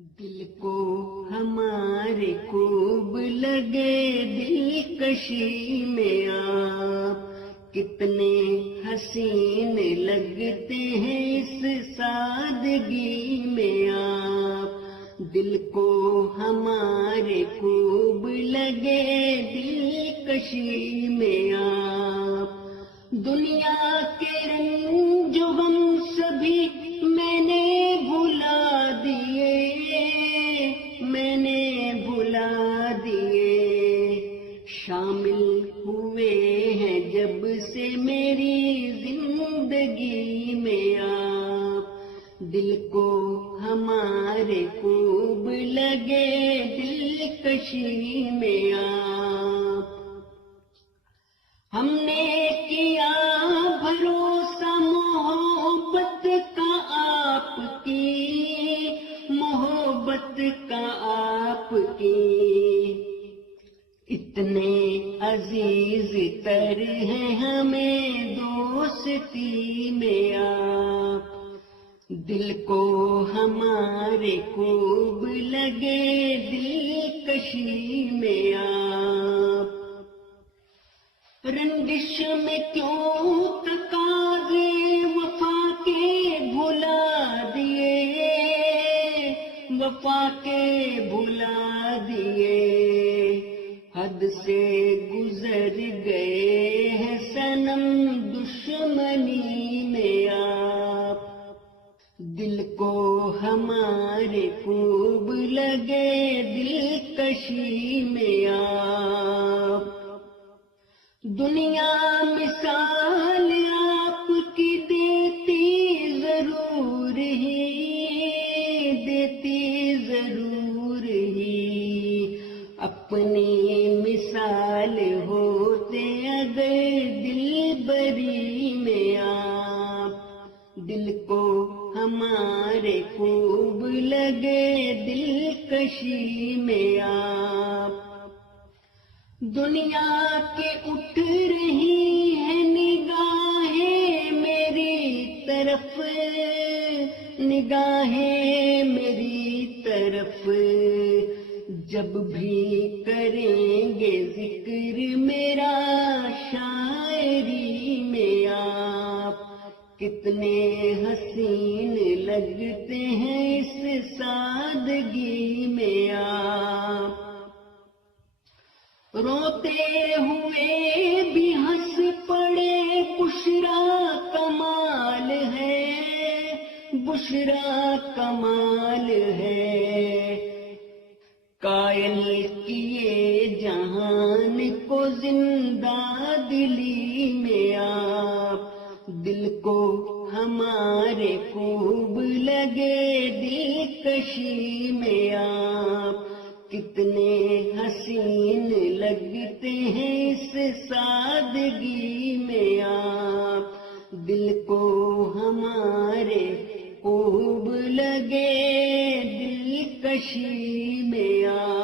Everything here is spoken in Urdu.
دل کو ہمارے خوب لگے دلکشی میں آپ، کتنے حسین لگتے ہیں اس سادگی میں آپ۔ دل کو ہمارے خوب لگے دلکشی میں آپ، دنیا کے رنج و غم سبھی میں نے بھلا دیے، میں نے بھلا دیے، شامل ہوئے ہیں جب سے میری زندگی میں آپ۔ دل کو ہمارے خوب لگے دلکشی میں آپ، ہم نے کیا بھروسہ محبت کا آپ کی، محبت کا آپ کی، اتنے عزیز تر ہیں ہمیں دوستی میں آپ۔ دل کو ہمارے خوب لگے دلکشی میں آپ، رنجش میں کیوں تقاضے وفا کے بھلا دیے، وفا کے بھلا دیے، حد سے گزر گئے ہیں صنم دشمنی میں آپ۔ دل کو ہمارے خوب لگے دلکشی میں آپ، دنیا مثال آپ کی دیتی ضرور ہی، دیتی ضرور ہی، اپنی مثال ہوتے اگر دل بری میں آپ۔ دل کو ہمارے خوب لگے دلکشی میں آپ، دنیا کے اٹھ رہی ہیں نگاہیں میری طرف، نگاہیں میری طرف، جب بھی کریں گے ذکر میرا شاعری میں آپ۔ کتنے حسین لگتے ہیں اس سادگی میں آپ، روتے ہوئے بھی ہنس پڑے بشرا کمال ہے، بشرا کمال ہے، قائل کیے جہان کو زندہ دلی میں آپ۔ دل کو ہمارے خوب لگے دلکشی میں آپ، کتنے حسین لگتے ہیں اس سادگی میں آپ۔ دل کو ہمارے خوب لگے دلکشی میں آپ۔